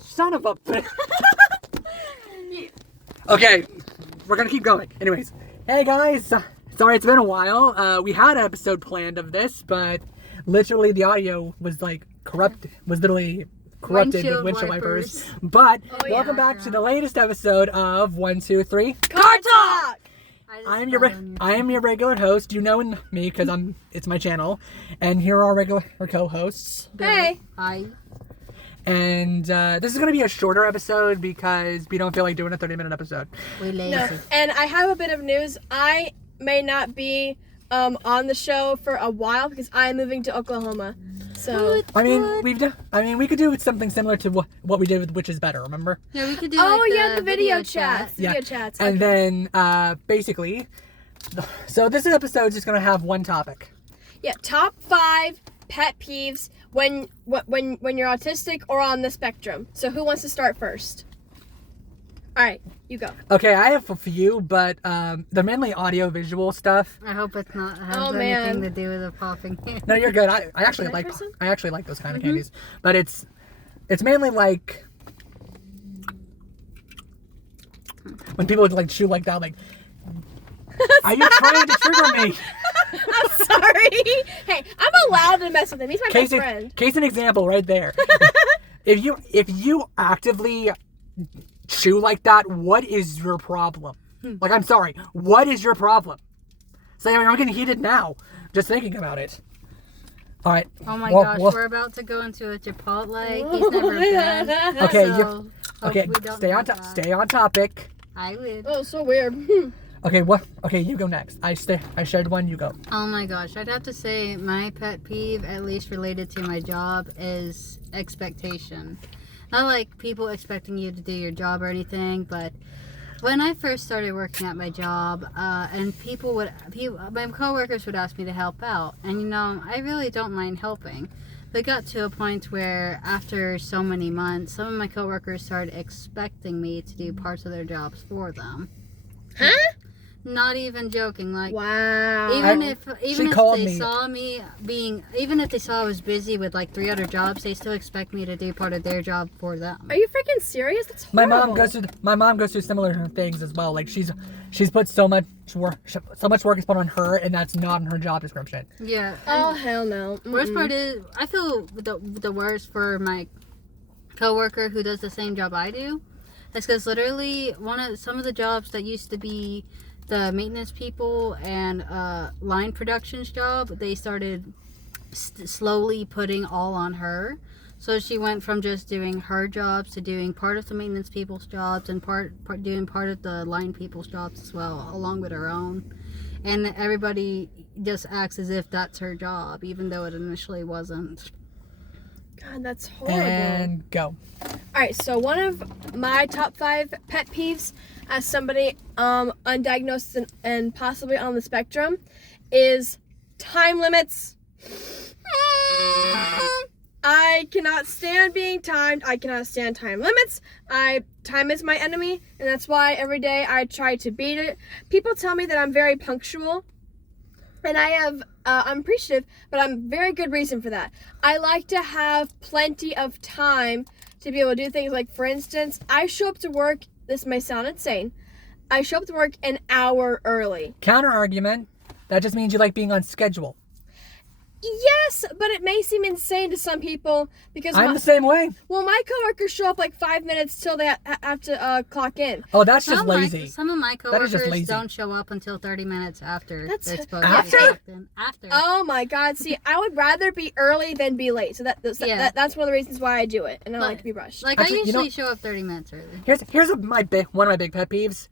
son of a... Okay, we're gonna keep going. Anyways, hey guys, sorry it's been a while. We had an episode planned of this, but literally the audio was like corrupted with windshield wipers. But welcome back to the latest episode of 1, 2, 3 Car Talk. I am your regular host. You know me because it's my channel, and here are our regular co-hosts. Hey. Hi. And this is going to be a shorter episode because we don't feel like doing a 30-minute episode. We lazy. No. And I have a bit of news. I may not be on the show for a while because I am moving to Oklahoma. So we could do something similar to what we did with Which Is Better, remember? Yeah, we could do the video chats. Yeah. Video chats. And then basically, so this episode is just going to have one topic. Yeah, top 5 pet peeves when you're autistic or on the spectrum. So who wants to start first? All right, you go. Okay, I have a few, but they're mainly audio-visual stuff. I hope it's not has anything to do with the popping. No, you're good. I actually like those kind of candies, but it's mainly like when people would like chew like that. Like, are you trying to trigger me? I'm sorry. Hey, I'm allowed to mess with him. He's my best friend. Case in example, right there. if you actively chew like that, what is your problem? Like, I'm sorry, what is your problem? So I'm getting heated now, just thinking about it. All right. Oh my gosh, we're about to go into a Chipotle. He's never been. Okay, so okay. Stay on topic. I would. Oh, so weird. Okay, Okay, you go next. I shared one. You go. Oh my gosh, I'd have to say my pet peeve, at least related to my job, is expectation. Not like people expecting you to do your job or anything, but when I first started working at my job, and my coworkers would ask me to help out, and I really don't mind helping. But it got to a point where after so many months, some of my coworkers started expecting me to do parts of their jobs for them. Huh? Not even joking. Like, wow. Even if they saw I was busy with like 3 other jobs, they still expect me to do part of their job for them. Are you freaking serious? That's horrible. My mom goes through similar things as well. Like she's put so much work is put on her, and that's not in her job description. Yeah. Oh hell no. Worst part is I feel the worst for my coworker who does the same job I do. That's because literally some of the jobs that used to be the maintenance people and line productions job, they started slowly putting all on her. So she went from just doing her jobs to doing part of the maintenance people's jobs and doing part of the line people's jobs as well, along with her own. And everybody just acts as if that's her job, even though it initially wasn't. God, that's horrible. And go. Alright, so one of my top 5 pet peeves as somebody undiagnosed and possibly on the spectrum is time limits. I cannot stand being timed. I cannot stand time limits. Time is my enemy, and that's why every day I try to beat it. People tell me that I'm very punctual, and I'm appreciative, but I'm very good reason for that. I like to have plenty of time to be able to do things. Like, for instance, I show up to work, this may sound insane, I show up to work an hour early. Counter argument, that just means you like being on schedule. Yes, but it may seem insane to some people because I'm the same way. Well, my coworkers show up like 5 minutes till they have to clock in. Oh, that's just lazy. Some of my coworkers don't show up until 30 minutes after they're supposed to be clocked in. After. Oh my God! See, I would rather be early than be late. So that's one of the reasons why I do it, and I don't like to be rushed. Like, actually, I usually show up 30 minutes early. Here's one of my big pet peeves: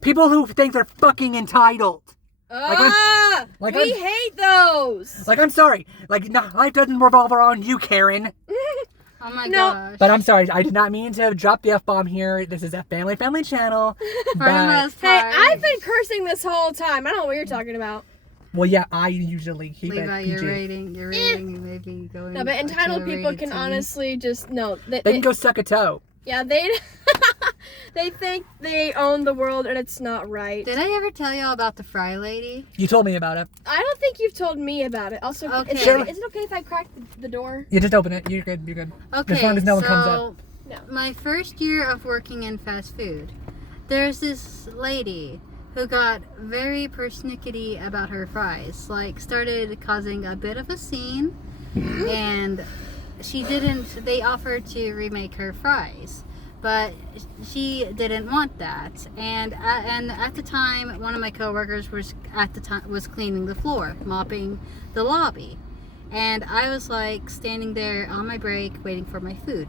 people who think they're fucking entitled. We hate those. Like, I'm sorry. Like, no, life doesn't revolve around you, Karen. Oh my gosh. But I'm sorry. I did not mean to drop the F-bomb here. This is a family channel. For the most part. Hey, I've been cursing this whole time. I don't know what you're talking about. Well, yeah, I usually keep Leave it out PG. your rating. Your rating may be going. No, but entitled people can honestly just They can go suck a toe. Yeah, they think they own the world, and it's not right. Did I ever tell y'all about the fry lady? You told me about it. I don't think you've told me about it. Also, okay. is it okay if I crack the door? You just open it. You're good. Okay, as long as no one comes up. No. My first year of working in fast food, there's this lady who got very persnickety about her fries. Like, started causing a bit of a scene, and they offered to remake her fries, but she didn't want that. And at the time, one of my coworkers was cleaning the floor, mopping the lobby, and I was like standing there on my break waiting for my food.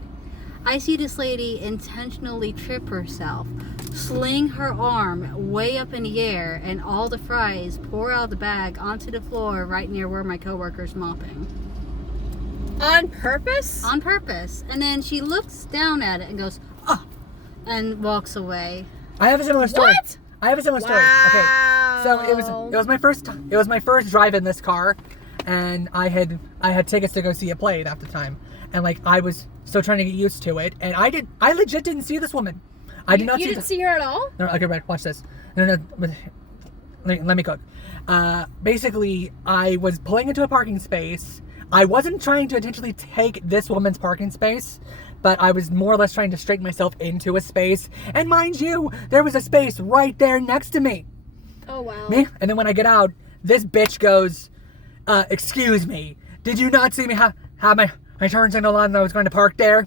I see this lady intentionally trip herself, sling her arm way up in the air, and all the fries pour out of the bag onto the floor right near where my coworker's mopping. On purpose? On purpose. And then she looks down at it and goes, "Oh," and walks away. I have a similar story. What? I have a similar story. Okay. So it was my first drive in this car, and I had tickets to go see a play at the time. And like I was still trying to get used to it, and I legit didn't see this woman. I did not You didn't see her at all? No, okay, right, watch this. No, let me cook. Basically, I was pulling into a parking space. I wasn't trying to intentionally take this woman's parking space, but I was more or less trying to straighten myself into a space. And mind you, there was a space right there next to me. Oh, wow. And then when I get out, this bitch goes, "Excuse me, did you not see me have my turn signal on that I was going to park there?"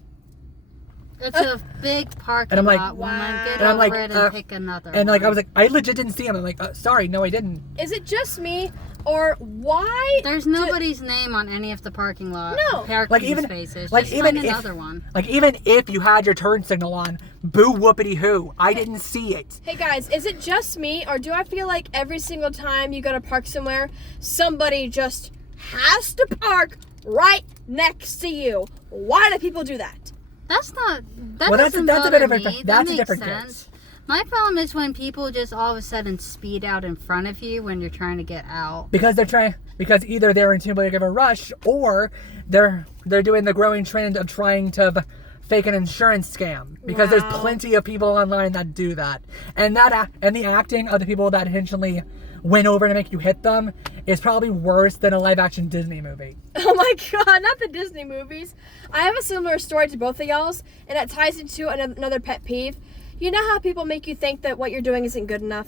It's a big parking And I'm like, lot, woman. Get and I'm over like, it and pick another And one. like I was like, I legit didn't see him. I'm like, sorry, no, I didn't. Is it just me, or why? There's nobody's name on any of the parking lot. No. Parking Like even spaces. like Just even find if another one. like even if you had your turn signal on, boo whoopity hoo, I didn't see it. Hey guys, is it just me, or do I feel like every single time you go to park somewhere, somebody just has to park right next to you? Why do people do that? That's not. That Well, doesn't that's a bother bit of a- me. that's a that makes different sense. case. My problem is when people just all of a sudden speed out in front of you when you're trying to get out. Because either they're in too big of a rush, or they're doing the growing trend of trying to fake an insurance scam. Because there's Wow. plenty of people online that do that, and the acting of the people that intentionally went over to make you hit them is probably worse than a live action Disney movie. Oh my god, not the Disney movies. I have a similar story to both of y'all's, and it ties into another pet peeve. You know how people make you think that what you're doing isn't good enough?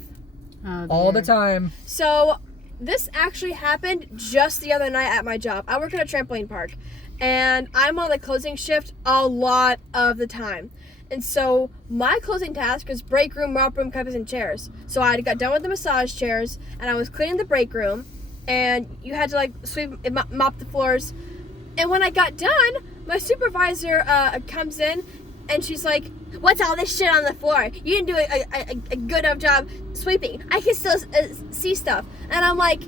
Oh, All the dear. time. So, this actually happened just the other night at my job. I work at a trampoline park, and I'm on the closing shift a lot of the time. And so, my closing task was break room, mop room, covers, and chairs. So, I got done with the massage chairs, and I was cleaning the break room, and you had to like sweep, mop the floors. And when I got done, my supervisor comes in, and she's like, "What's all this shit on the floor? You didn't do a good enough job sweeping. I can still see stuff." And I'm like,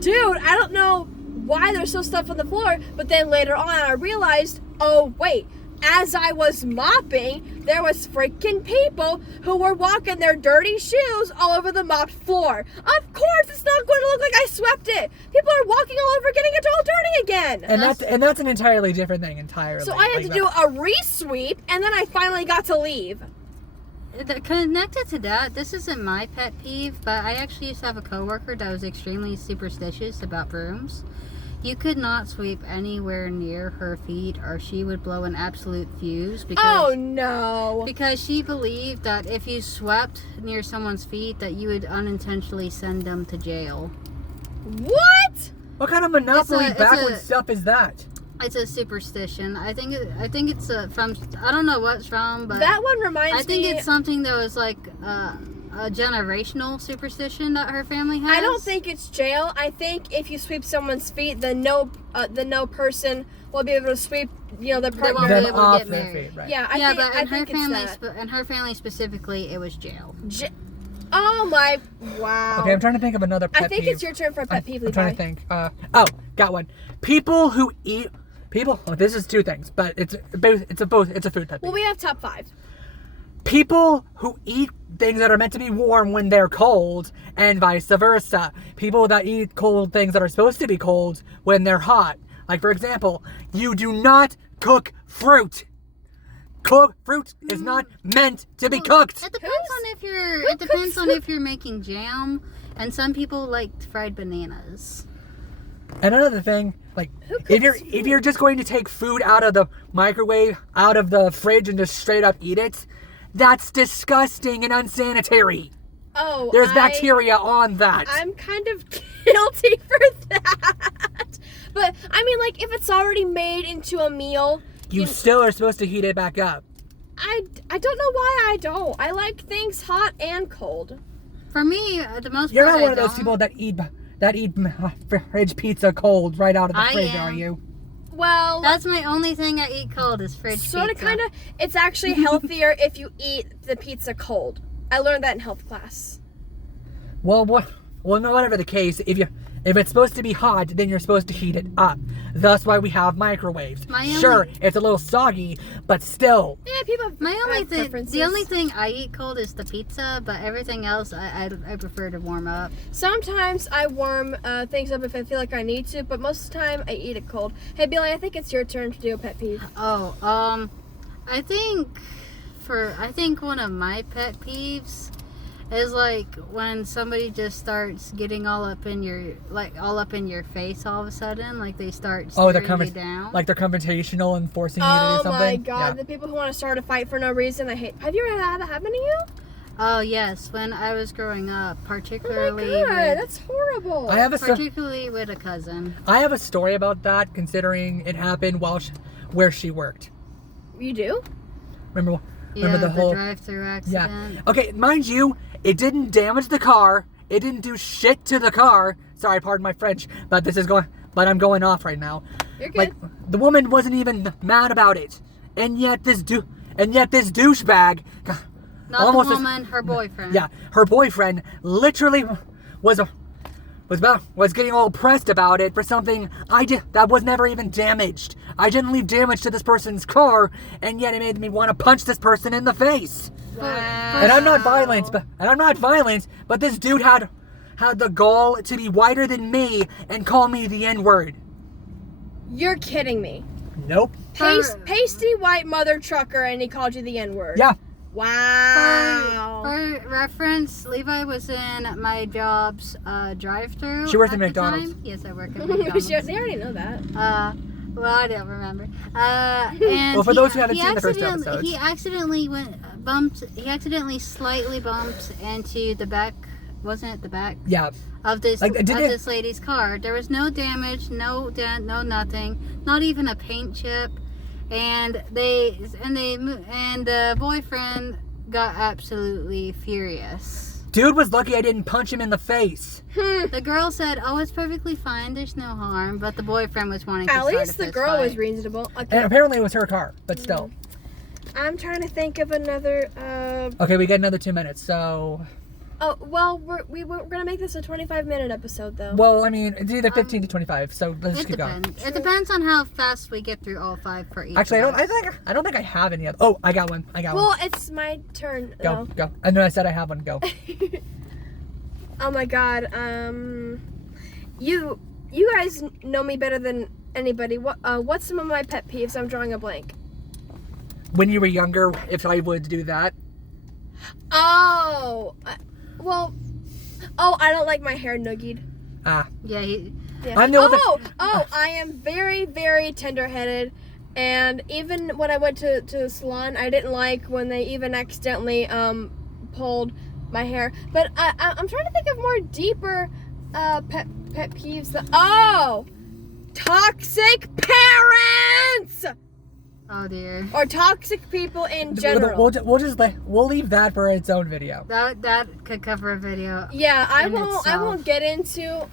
"Dude, I don't know why there's so stuff on the floor." But then later on, I realized, oh wait, as I was mopping, there was freaking people who were walking their dirty shoes all over the mopped floor. Of course, it's not going to look like I swept it. People are walking all over, getting it all dirty again. And that's an entirely different thing entirely. So I had to do a re-sweep, and then I finally got to leave. Connected to that, this isn't my pet peeve, but I actually used to have a coworker that was extremely superstitious about brooms. You could not sweep anywhere near her feet, or she would blow an absolute fuse. Oh no! Because she believed that if you swept near someone's feet, that you would unintentionally send them to jail. What? What kind of Monopoly It's a- backwards stuff is that? It's a superstition. I think it's from. I don't know what it's from, but That one reminds me. I think it's something that was like a generational superstition that her family has. I don't think it's jail. I think if you sweep someone's feet, then no person will be able to sweep, their won't be partner. Them able to off get their married. feet, right? Yeah, Yeah, I but in her think family, it's that. in her family specifically, it was jail. Oh my! Wow. Okay, I'm trying to think of another pet I think peeve. it's your turn for a pet peeve, I'm Levi. trying to think. Got one. People who eat. People. Oh, this is two things, but it's a food pet peeve. Well, we have top 5. People who eat things that are meant to be warm when they're cold, and vice versa. People that eat cold things that are supposed to be cold when they're hot. Like, for example, you do not cook fruit. Fruit is not meant to be cooked. It depends on if you're making jam, and some people like fried bananas. And another thing, Like, Who if cooks you're just going to take food out of the microwave, out of the fridge, and just straight up eat it, that's disgusting and unsanitary. Oh, There's bacteria on that. I'm kind of guilty for that. But I mean, like, if it's already made into a meal, you still are supposed to heat it back up. I don't know why I don't. I like things hot and cold. For me, the most You're part not one of I those don't. people that eat fridge pizza cold right out of the I fridge, am. are you? Well, That's my only thing I eat cold is fridge sort of, pizza. kind of. It's actually healthier if you eat the pizza cold. I learned that in health class. Well, no, whatever the case, if it's supposed to be hot, then you're supposed to heat it up. That's why we have microwaves. Sure, it's a little soggy, but still. Yeah, people have My only have thing, preferences. the only thing I eat cold is the pizza, but everything else I prefer to warm up. Sometimes I warm things up if I feel like I need to, but most of the time I eat it cold. Hey, Billy, I think it's your turn to do a pet peeve. Oh, I think one of my pet peeves is like when somebody just starts getting all up in your face all of a sudden, like they start staring you down. Like they're confrontational and forcing you to do Oh something. my god, Yeah. the people who want to start a fight for no reason, I hate. Have you ever had that happen to you? Oh yes, when I was growing up, Oh particularly my god, that's horrible. particularly with a cousin. I have a story about that, considering it happened where she worked. You do? Remember Yeah, the whole drive-through accident. Yeah. Okay, mind you, it didn't damage the car. It didn't do shit to the car. Sorry, pardon my French, but I'm going off right now. You're good. Like, the woman wasn't even mad about it, and yet this douchebag, Not almost the as- woman, her boyfriend. yeah, her boyfriend literally was getting all pressed about it for something that was never even damaged. I didn't leave damage to this person's car, and yet it made me want to punch this person in the face. Wow. And I'm not violent, but this dude had the gall to be whiter than me and call me the N-word. You're kidding me. Nope. Pasty white mother trucker, and he called you the N-word. Yeah. Wow. For reference, Levi was in my job's drive-through. She worked at the McDonald's. time. Yes, I work at McDonald's. They already know that. Well, I don't remember. And Well, for those who haven't seen the first two accidentally- episodes. He accidentally slightly bumped into the back. Wasn't it the back? Yeah. Of this Like, this lady's car. There was no damage, no dent, no nothing, not even a paint chip, and the boyfriend got absolutely furious. Dude was lucky I didn't punch him in the face. The girl said, "Oh, it's perfectly fine. There's no harm," but the boyfriend was wanting to At start least a the fist girl fight. was reasonable. Okay. And apparently it was her car, but still. I'm trying to think of another. Okay, we get another 2 minutes, so... Oh well, we're gonna make this a 25-minute episode though. Well, I mean, it's either 15 to 25, so let's It keep going. depends. It depends on how fast we get through all 5 for each. Actually, of us. I don't think I have any other... Oh, I got one. Well, it's my turn. Go, though. go. I know I said I have one. Go. Oh my god. You guys know me better than anybody. What's some of my pet peeves? I'm drawing a blank. When you were younger, if I would do that. Oh. I don't like my hair noogied. Ah. Yeah, Yeah. I'm the older- I am very, very tender-headed. And even when I went to the salon, I didn't like when they even accidentally pulled my hair. But I'm trying to think of more deeper pet peeves. Toxic parents Oh dear. or toxic people in general. We'll leave that for its own video. That could cover a video. Yeah, I in won't itself. get into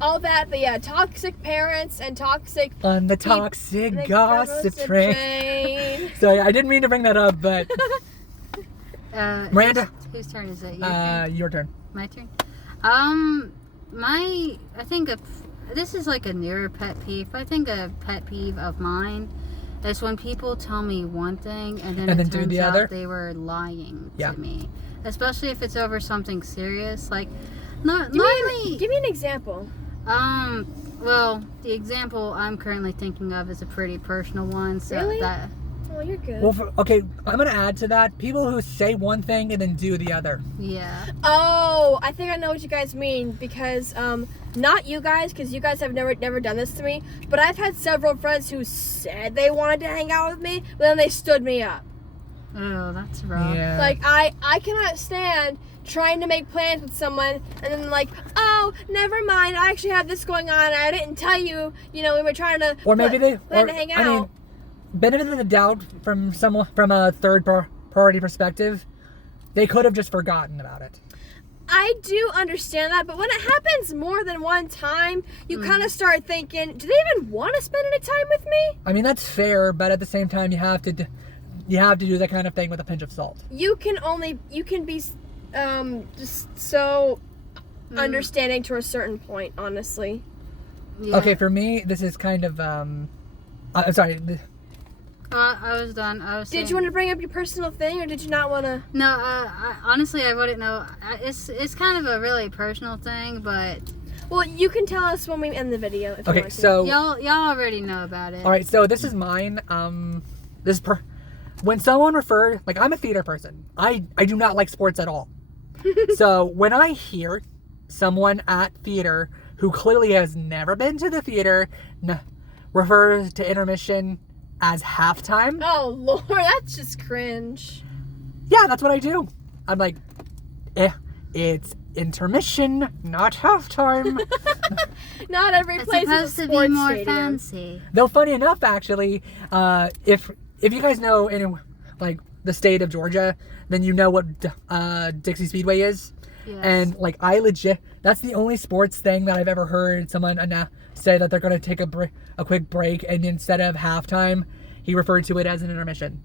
all that, but yeah, toxic parents and toxic On the toxic the gossip train. Sorry, I didn't mean to bring that up, but Miranda. Whose turn is it? Your turn? Your turn. My turn. I think this is like a newer pet peeve. I think a pet peeve of mine is when people tell me one thing and then it do turns the out other? they were lying Yeah. to me. Especially if it's over something serious. Like, not Give me. me an example. Well, the example I'm currently thinking of is a pretty personal one. So Really? Oh, you're good. Well, okay, I'm gonna add to that. People who say one thing and then do the other. Yeah. Oh, I think I know what you guys mean because not you guys, because you guys have never done this to me, but I've had several friends who said they wanted to hang out with me, but then they stood me up. Oh, that's rough. Yeah. Like I cannot stand trying to make plans with someone and then like, oh, never mind, I actually have this going on. I didn't tell you. You know, we were trying to Or maybe they plan to hang out. I mean, benefit of the doubt from a third party perspective, they could have just forgotten about it. I do understand that, but when it happens more than one time, you kind of start thinking, do they even want to spend any time with me? I mean, that's fair, but at the same time, you have to do that kind of thing with a pinch of salt. You can be just so understanding to a certain point, honestly. Yeah. Okay, for me, this is kind of I'm sorry. I was done. Did you want to bring up your personal thing, or did you not want to? No, honestly, I wouldn't know. It's kind of a really personal thing, but Well, you can tell us when we end the video. If you Okay, want to. so y'all already know about it. all right, so this is mine. When someone referred, like, I'm a theater person. I do not like sports at all. So when I hear someone at theater who clearly has never been to the theater refers to intermission as halftime, Oh Lord, that's just cringe. yeah, that's what I do. I'm like, it's intermission, not halftime. Not every It's place is supposed a to sports be more stadium. fancy. Though funny enough, actually, if you guys know any like the state of Georgia, then you know what Dixie Speedway is. Yes. And like that's the only sports thing that I've ever heard someone say that they're going to take a quick break, and instead of halftime, he referred to it as an intermission.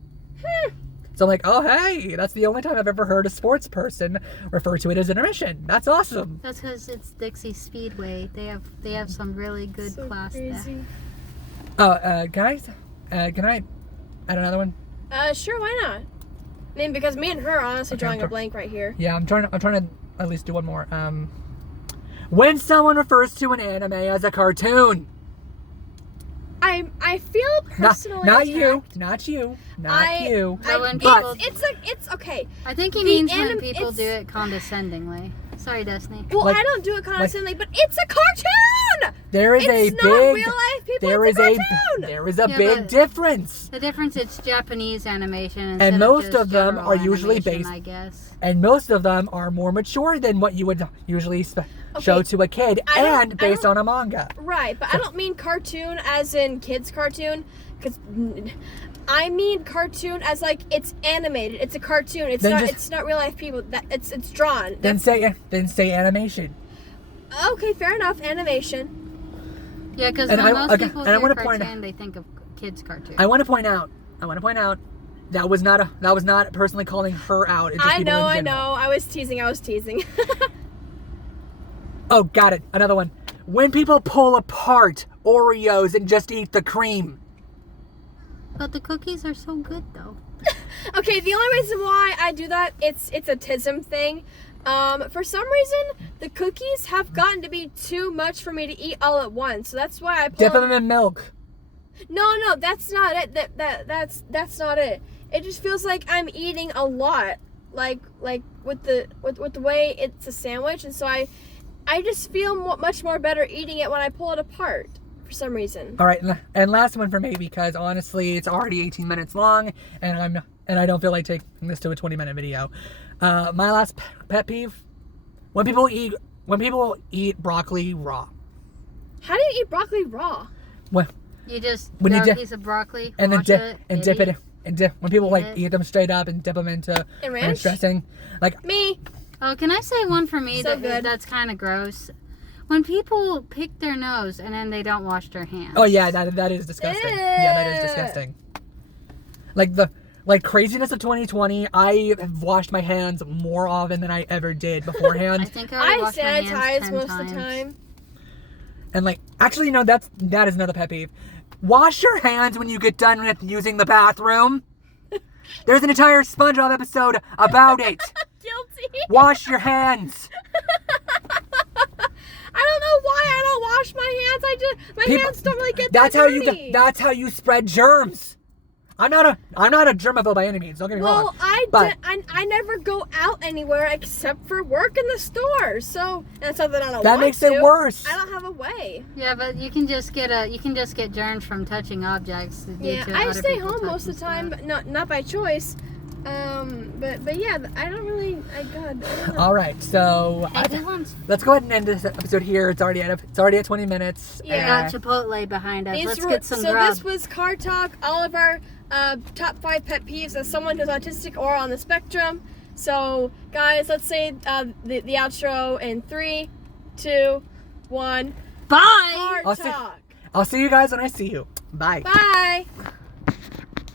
So I'm like, oh hey, that's the only time I've ever heard a sports person refer to it as intermission. That's awesome. That's because it's Dixie Speedway. They have some really good So class crazy. Oh, guys, can I add another one? Sure, why not? I mean, because me and her are honestly Okay, drawing a I'm blank right here. Yeah, I'm trying to at least do one more. When someone refers to an anime as a cartoon. I feel personally Not attacked. you, not you. So when But- people, It's okay. I think he the means when anim- people it's- do it condescendingly. Sorry, Destiny. Well, Like- I don't do it condescendingly, but it's a cartoon. There is It's a not big real life people. there It's is a a cartoon. there is a Yeah, big but- difference. The difference is Japanese animation instead And of most just of them general are usually animation, based- I guess. And most of them are more mature than what you would usually show to a kid, I don't- and I based don't- on a manga. Right, but I don't mean cartoon as in kids cartoon, because I mean cartoon as like it's animated. It's a cartoon. It's Then not. just- It's not real life people. That it's drawn. Then say animation. Okay, fair enough. Animation. Yeah, because And when I- most okay, people and I hear wanna point cartoon, they think of kids' cartoon. I want to point out that was not personally calling her out. It's just I people know. in I general. know. I was teasing. Oh, got it. Another one. When people pull apart Oreos and just eat the cream. But the cookies are so good, though. Okay, the only reason why I do that, it's a tism thing. For some reason, the cookies have gotten to be too much for me to eat all at once. So that's why I pull Dip them in milk. No, that's not it. That's not it. It just feels like I'm eating a lot, like with the way it's a sandwich, and so I just feel much more better eating it when I pull it apart for some reason. All right, and last one for me, because honestly, it's already 18 minutes long, and I don't feel like taking this to a 20-minute video. My last pet peeve: when people eat broccoli raw. How do you eat broccoli raw? When You just When you grab a dip- piece of broccoli, and then wash dip it, and dip it and dip. When people like it. eat them straight up and dip them into And ranch? dressing, like Me. Oh, can I say one for me So that good. that's kind of gross? When people pick their nose and then they don't wash their hands. oh yeah, that is disgusting. Yeah, that is disgusting. Like craziness of 2020, I have washed my hands more often than I ever did I beforehand. think I already I washed my hands sanitize 10 most times. of the time. And like, actually, no, that is another pet peeve. Wash your hands when you get done with using the bathroom. There's an entire SpongeBob episode about it. Guilty. Wash your hands. I don't know why I don't wash my hands. My People- hands don't really get That's that how dirty. that's how you spread germs. I'm not a germaphobe by any means. Don't get me wrong. Well, but I never go out anywhere except for work in the store. So that's something I don't that want makes to. it worse. I don't have a way. Yeah, but you can just get germs from touching objects. Yeah, I stay home most of the time, but not by choice. But yeah, I don't really. I don't know. All right, so Hey, who wants? let's go ahead and end this episode here. It's already at 20 minutes. We Yeah. got Chipotle behind us. These Let's were- get some so grub. this was Car Talk. All of our top 5 pet peeves as someone who's autistic or on the spectrum. So guys, let's say the outro in 3, 2, 1. Bye. Car I'll see- Talk. I'll see you guys when I see you. Bye. Bye.